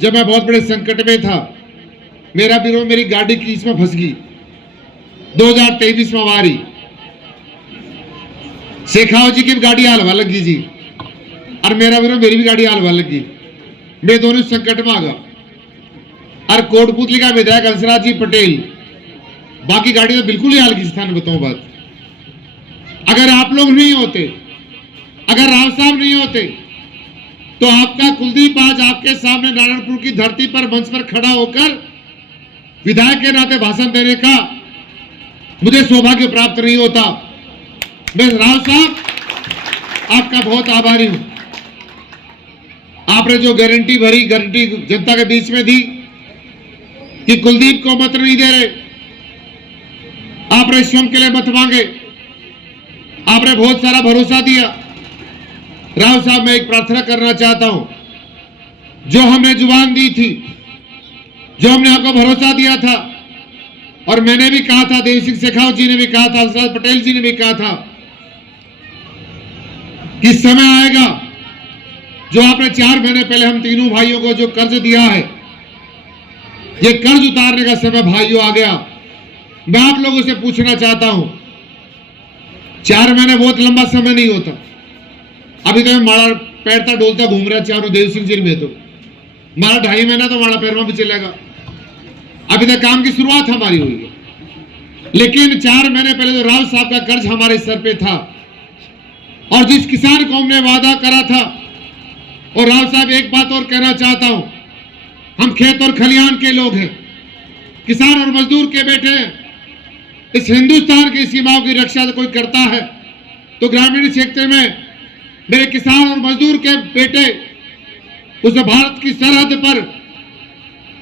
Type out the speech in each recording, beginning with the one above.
जब मैं बहुत बड़े संकट में था, मेरा बीरो मेरी गाड़ी की इसमें फंस गई 2023 में हमारी शेखावत जी की गाड़ी हलवा लगी जी, और मेरा बीरो मेरी भी गाड़ी हलवा लगी। मैं दोनों संकट में आ गया। और कोटपुतली का विधायक हंसराज जी पटेल, बाकी गाड़ी तो बिल्कुल ही हाल की स्थान बताऊं बात। अगर आप लोग नहीं होते, अगर राव साहब नहीं होते, तो आपका कुलदीप आज आपके सामने नारायणपुर की धरती पर मंच पर खड़ा होकर विधायक के नाते भाषण देने का मुझे सौभाग्य प्राप्त नहीं होता। मैं राव साहब आपका बहुत आभारी हूं। आपने जो गारंटी भरी, गारंटी जनता के बीच में दी कि कुलदीप को मत नहीं दे रहे, आपने स्वयं के लिए मत मांगे, आपने बहुत सारा भरोसा दिया। राव साहब, मैं एक प्रार्थना करना चाहता हूं, जो हमने जुबान दी थी, जो हमने आपको भरोसा दिया था, और मैंने भी कहा था, देव सिंह शेखावत जी ने भी कहा था, हंसराज पटेल जी ने भी कहा था कि समय आएगा, जो आपने 4 महीने पहले हम तीनों भाइयों को जो कर्ज दिया है, ये कर्ज उतारने का समय भाइयों आ गया। मैं आप लोगों से पूछना चाहता हूं, 4 महीने बहुत लंबा समय नहीं होता। अभी तो हमारा पैर तक डोलता घूम रहा है चारों देव सिंह जी में, तो हमारा 2.5 महीना तो हमारा पैर में भी चलेगा। अभी तक काम की शुरुआत हमारी हुई है, लेकिन 4 महीने पहले जो राव साहब का कर्ज हमारे सर पे था, और जिस किसान को हमने वादा करा था, और राव साहब एक बात और कहना चाहता हूं, हम खेत और खलिहान के लोग हैं, किसान और मजदूर के बेटे हैं। इस हिंदुस्तान की सीमाओं की रक्षा कोई करता है तो ग्रामीण क्षेत्र में मेरे किसान और मजदूर के बेटे उस भारत की सरहद पर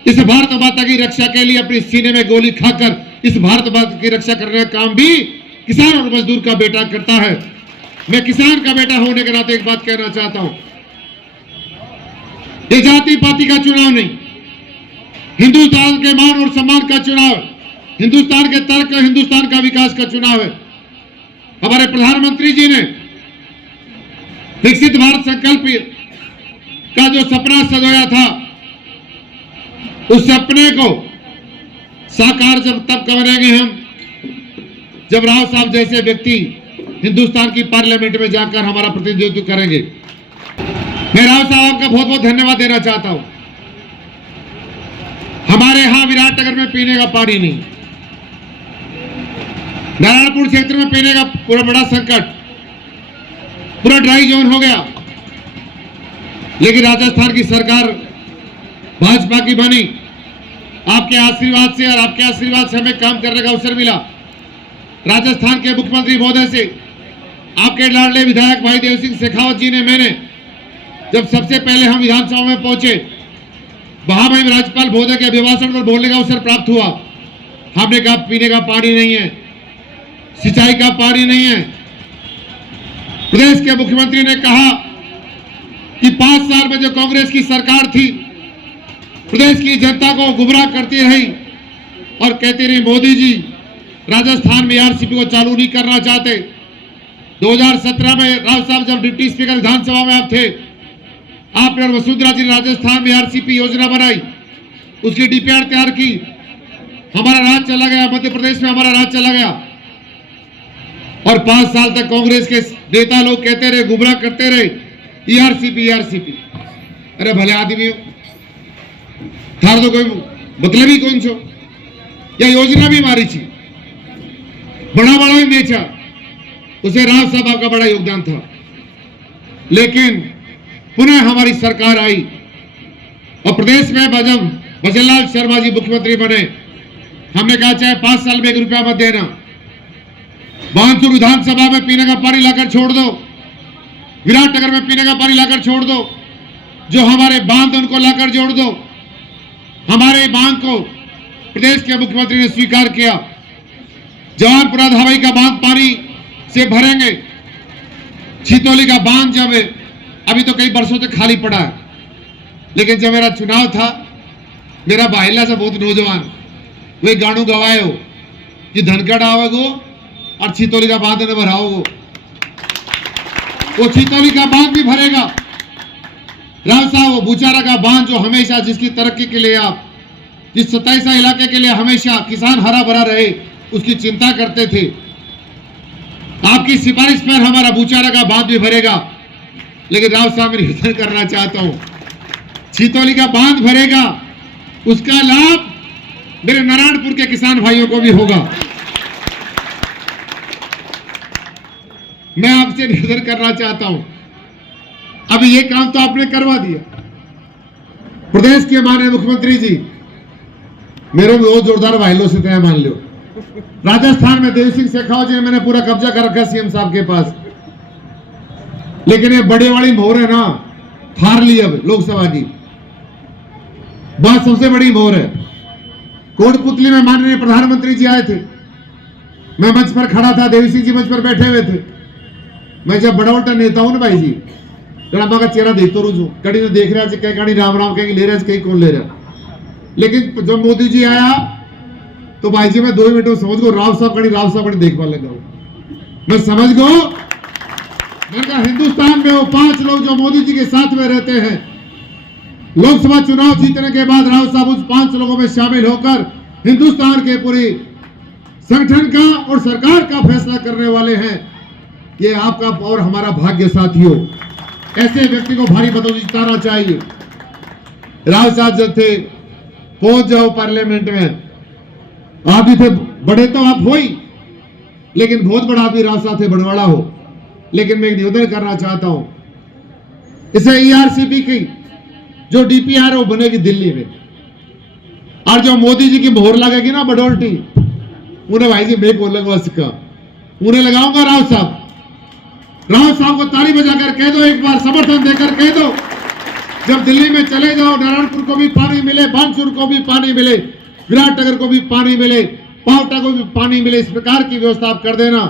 इस भारत माता की रक्षा के लिए अपने सीने में गोली खाकर इस भारत माता की रक्षा करने का काम भी किसान और मजदूर का बेटा करता है। मैं किसान का बेटा होने के नाते एक बात कहना चाहता हूं, ये जाति पाति का चुनाव नहीं, हिंदुस्तान के मान और सम्मान का चुनाव, हिंदुस्तान के तर्क, हिंदुस्तान का विकास का चुनाव है। हमारे प्रधानमंत्री जी ने विकसित भारत संकल्प का जो सपना सजोया था, उस सपने को साकार जब तब करेंगे हम, जब राव साहब जैसे व्यक्ति हिंदुस्तान की पार्लियामेंट में जाकर हमारा प्रतिनिधित्व करेंगे। मैं राव साहब का बहुत बहुत धन्यवाद देना चाहता हूं। हमारे यहां विराटनगर में पीने का पानी नहीं, नारायणपुर क्षेत्र में पीने का पूरा बड़ा संकट, पूरा ड्राई जोन हो गया। लेकिन राजस्थान की सरकार भाजपा की बनी, आपके आशीर्वाद से और आपके आशीर्वाद से हमें काम करने का अवसर मिला। राजस्थान के मुख्यमंत्री महोदय से, आपके लाडले विधायक भाई देव सिंह शेखावत जी ने, मैंने जब सबसे पहले हम विधानसभा में पहुंचे, वहां में राज्यपाल महोदय के अभिभाषण पर बोलने का अवसर प्राप्त हुआ। हमने कहा पीने का पानी नहीं है, सिंचाई का पानी नहीं है। प्रदेश के मुख्यमंत्री ने कहा कि 5 साल में जो कांग्रेस की सरकार थी, प्रदेश की जनता को गुमराह करती रही और कहती रही मोदी जी राजस्थान में आरसीपी को चालू नहीं करना चाहते। 2017 में राव साहब जब डिप्टी स्पीकर विधानसभा में आप थे, आपने और वसुंधरा जी ने राजस्थान में आरसीपी योजना बनाई, उसकी डीपीआर तैयार की, हमारा राज चला गया, मध्य प्रदेश में हमारा राज चला गया। और 5 साल तक कांग्रेस के नेता लोग कहते रहे, गुमराह करते रहे, ईआरसीपी ईआरसीपी। अरे भले आदमी हो, थार तो कोई मतलब ही कौन छो, या योजना भी मारी थी, बड़ा बड़ा ही बेचा, उसे राव साहब आपका बड़ा योगदान था। लेकिन पुनः हमारी सरकार आई और प्रदेश में भजनलाल शर्मा जी मुख्यमंत्री बने। हमने कहा चाहे 5 साल में 1 रुपया मत देना, बांसुर विधानसभा में पीने का पानी लाकर छोड़ दो, विराटनगर में पीने का पानी लाकर छोड़ दो, जो हमारे बांध उनको लाकर जोड़ दो। हमारे बांध को प्रदेश के मुख्यमंत्री ने स्वीकार किया। जवानपुरा धावाई का बांध पानी से भरेंगे। छितौली का बांध जब अभी तो कई वर्षों से खाली पड़ा है, लेकिन जब मेरा चुनाव था, मेरा बाहिला से बहुत नौजवान वे गानू गवाए हो कि धनखड़ आओगो और छितौली का बांध न भराओगो। वो छितौली का बांध भी भरेगा, राव साहब, वो बुचारा का बांध जो हमेशा जिसकी तरक्की के लिए आप जिस 27 इलाके के लिए हमेशा किसान हरा भरा रहे उसकी चिंता करते थे, आपकी सिफारिश पर हमारा बुचारा का बांध भी भरेगा। लेकिन राव साहब, मैं निवेदन करना चाहता हूं, छितौली का बांध भरेगा, उसका लाभ मेरे नारायणपुर के किसान भाइयों को भी होगा। मैं आपसे निवेदन करना चाहता हूं, अभी ये काम तो आपने करवा दिया। प्रदेश के माननीय मुख्यमंत्री जी, मेरे बहुत जोरदार वायलों से तय मान लो। राजस्थान में देव सिंह शेखावत जी ने मैंने पूरा कब्जा कर रखा है सीएम साहब के पास, लेकिन ये बड़े वाली मोहर है ना, हार ली अब लोकसभा की बात सबसे बड़ी मोहर है। कोटपुतली में माननीय प्रधानमंत्री जी आए थे, मैं मंच पर खड़ा था, देवी सिंह जी मंच पर बैठे हुए थे। मैं जब बड़ा उल्टा नेता हूं ना भाई जी, ड्रामा का चेहरा देखते रोज कड़ी ने देख रहा है, कहीं कड़ी राम राम कहीं ले रहा है, कहीं कौन ले रहा। लेकिन जब मोदी जी आया तो भाई जी मैं 2 मिनट में समझ गो राव साहब कड़ी देखने लगा हूं। मैं समझ गो, मैंने कहा हिंदुस्तान में वो 5 लोग जो मोदी जी के साथ में रहते हैं, लोकसभा चुनाव जीतने के बाद राव साहब उस 5 लोगों में शामिल होकर हिंदुस्तान के पूरी संगठन का और सरकार का फैसला करने वाले हैं। ये आपका और हमारा भाग्य साथियों, ऐसे व्यक्ति को भारी मतों से जिताना चाहिए। राव साहब जब थे, पहुंच जाओ पार्लियामेंट में, आप भी थे, बड़े तो आप हो ही, लेकिन बहुत बड़ा आदमी राव साहब थे, बनवाड़ा हो। लेकिन मैं एक निवेदन करना चाहता हूं, इसे ईआरसीपी की जो डीपीआर है वो बनेगी दिल्ली में, और जो मोदी जी की मोहर लगेगी ना बडोल्टी, उन्हें भाई जी मैं बोलूंगा सिक्का उन्हें लगाऊंगा। राव साहब को ताली बजाकर कह दो, एक बार समर्थन देकर कह दो, जब दिल्ली में चले जाओ, नारायणपुर को भी पानी मिले, बानसूर को भी पानी मिले, विराटनगर को भी पानी मिले, पावटा को भी पानी मिले, इस प्रकार की व्यवस्था आप कर देना।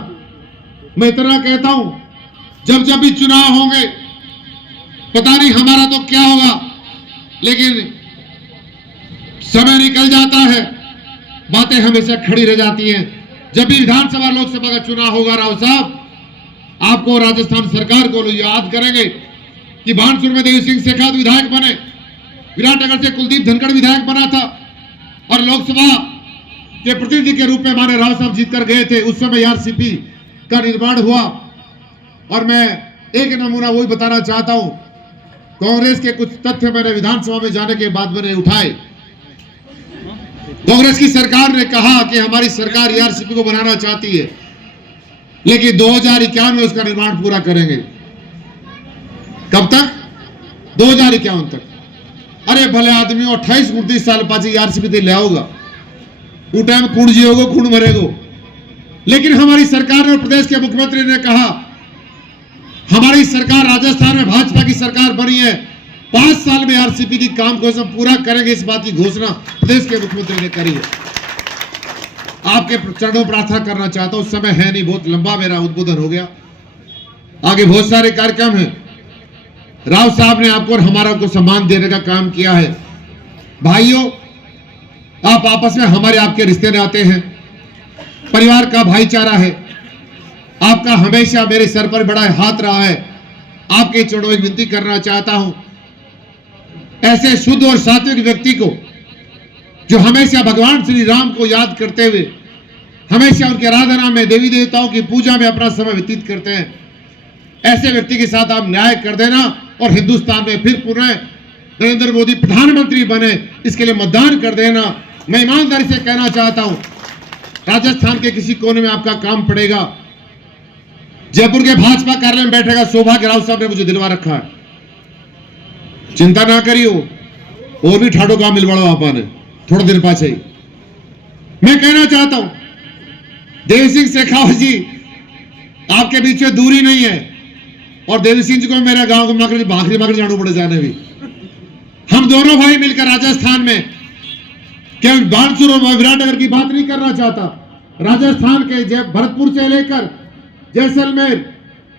मैं इतना कहता हूं, जब जब भी चुनाव होंगे, पता नहीं हमारा तो क्या होगा, लेकिन समय निकल जाता है, बातें हमेशा खड़ी रह जाती हैं। जब भी विधानसभा लोकसभा का चुनाव होगा, राव साहब आपको राजस्थान सरकार को याद करेंगे कि बानसूर में देवी सिंह शेखावत विधायक बने, विराटनगर से कुलदीप धनखड़ विधायक बना था, और लोकसभा के प्रतिनिधि के रूप में हमारे राव साहब जीतकर गए थे। उस समय आरसीपी का निर्माण हुआ। और मैं एक नमूना वही बताना चाहता हूं, कांग्रेस के कुछ तथ्य मैंने विधानसभा में जाने के बाद मैंने उठाए। कांग्रेस की सरकार ने कहा कि हमारी सरकार ईआरसीपी को बनाना चाहती है, लेकिन 2051 में उसका निर्माण पूरा करेंगे। कब तक? 2051 तक। अरे भले आदमी 28-29 साल पाछे ईआरसीपी ते ले आओगा, वो टाइम कौन जियोगो कौन मरेगो। लेकिन हमारी सरकार ने, प्रदेश के मुख्यमंत्री ने कहा, हमारी सरकार राजस्थान में भाजपा की सरकार बनी है, 5 साल में आरसीपी की काम को सब पूरा करेंगे, इस बात की घोषणा प्रदेश के मुख्यमंत्री ने करी है। आपके चरणों प्रार्थना करना चाहता हूं, समय है नहीं, बहुत लंबा मेरा उद्बोधन हो गया, आगे बहुत सारे कार्यक्रम हैं। राव साहब ने आपको और हमारा को सम्मान देने का काम किया है। भाइयों, आप आपस में हमारे आपके रिश्ते नाते हैं, परिवार का भाईचारा है, आपका हमेशा मेरे सर पर बड़ा हाथ रहा है। आपके चरणों में विनती करना चाहता हूं, ऐसे शुद्ध और सात्विक व्यक्ति को, जो हमेशा भगवान श्री राम को याद करते हुए हमेशा उनकी आराधना में, देवी देवताओं की पूजा में अपना समय व्यतीत करते हैं, ऐसे व्यक्ति के साथ आप न्याय कर देना और हिंदुस्तान में फिर पुनः नरेंद्र मोदी प्रधानमंत्री बने, इसके लिए मतदान कर देना। मैं ईमानदारी से कहना चाहता हूं, राजस्थान के किसी कोने में आपका काम पड़ेगा, जयपुर के भाजपा कार्यालय में बैठेगा, सौभाग्य राव साहब ने मुझे दिलवा रखा है, चिंता ना करियो, और भी ठाडो काम मिलवाड़ो आपने थोड़ा देर पाछे ही। मैं कहना चाहता हूं, देवी सिंह शेखावत जी, आपके बीच में दूरी नहीं है, और देवी सिंह जी को मेरे गांव को भाखरी जाना पड़े जाने भी। हम दोनों भाई मिलकर राजस्थान में, केवल बानसूर और विराटनगर की बात नहीं करना चाहता, राजस्थान के भरतपुर से लेकर जैसलमेर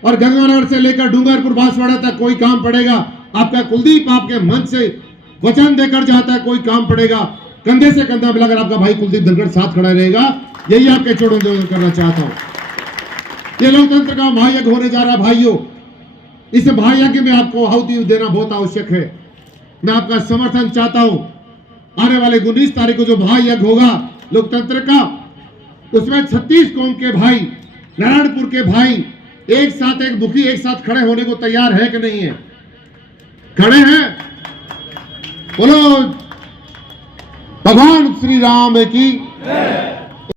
और गंगानगर से लेकर डूंगरपुर बांसवाड़ा तक कोई काम पड़ेगा, आपका कुलदीप आपके मन से वचन देकर जाता है, कोई काम पड़ेगा, कंधे से कंधा मिलाकर आपका भाई कुलदीप धनखड़ साथ खड़ा रहेगा। यही आपके चरणों में करना चाहता हूं। ये लोकतंत्र का महायज्ञ होने जा रहा। भाइयों, इस महायज्ञ में आपको आहुति देना बहुत आवश्यक है। मैं आपका समर्थन चाहता हूं। आने वाले 19 तारीख को जो महायज्ञ होगा लोकतंत्र का, उसमें 36 कौम के भाई, नारायणपुर के भाई एक साथ, एक मुखी एक साथ खड़े होने को तैयार है कि नहीं है? खड़े हैं? बोलो भगवान श्री राम की।